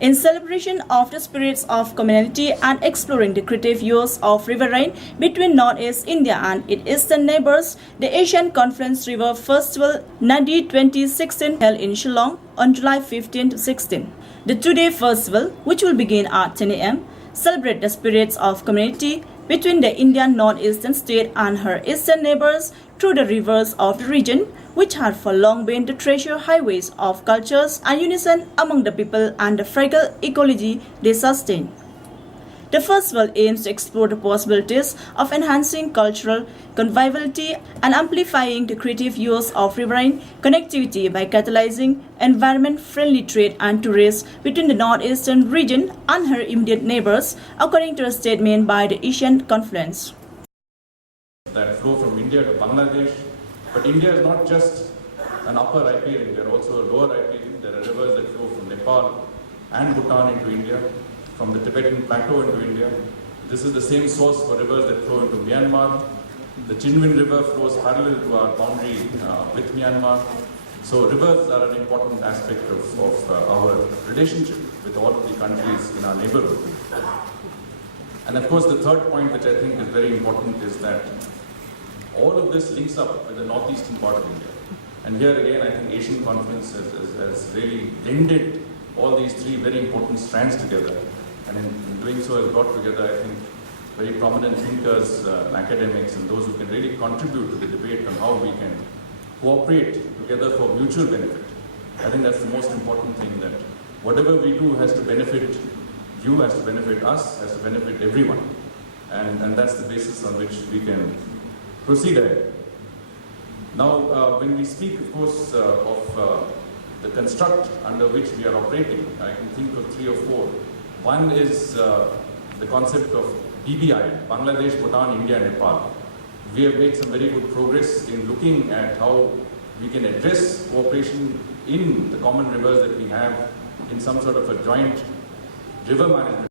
In celebration of the spirits of community and exploring the creative use of riverine between Northeast India and its eastern neighbors, the Asian Confluence River Festival Nadi 2016 held in Shillong on July 15 to 16. The two-day festival, which will begin at 10 a.m., celebrate the spirits of community between the Indian northeastern state and her eastern neighbors through the rivers of the region, which had for long been the treasure highways of cultures and unison among the people and the fragile ecology they sustain. The festival aims to explore the possibilities of enhancing cultural conviviality and amplifying the creative use of riverine connectivity by catalyzing environment-friendly trade and tourism between the northeastern region and her immediate neighbors, according to a statement by the Asian Confluence. That flow from India to Bangladesh, but India is not just an upper riparian, there are also a lower riparian. There are rivers that flow from Nepal and Bhutan into India, from the Tibetan Plateau into India. This is the same source for rivers that flow into Myanmar. The Chinwin River flows parallel to our boundary with Myanmar. So rivers are an important aspect of our relationship with all of the countries in our neighborhood. And of course, the third point, which I think is very important, is that all of this links up with the northeastern part of India. And here again, I think Asian Confluence has really blended all these three very important strands together. And in doing so, has brought together, I think, very prominent thinkers, academics, and those who can really contribute to the debate on how we can cooperate together for mutual benefit. I think that's the most important thing, that whatever we do has to benefit you, has to benefit us, has to benefit everyone. And that's the basis on which we can proceed ahead. Now, when we speak, of course, of the construct under which we are operating, I can think of three or four. One is the concept of BBI, Bangladesh, Bhutan, India, Nepal. We have made some very good progress in looking at how we can address cooperation in the common rivers that we have in some sort of a joint river management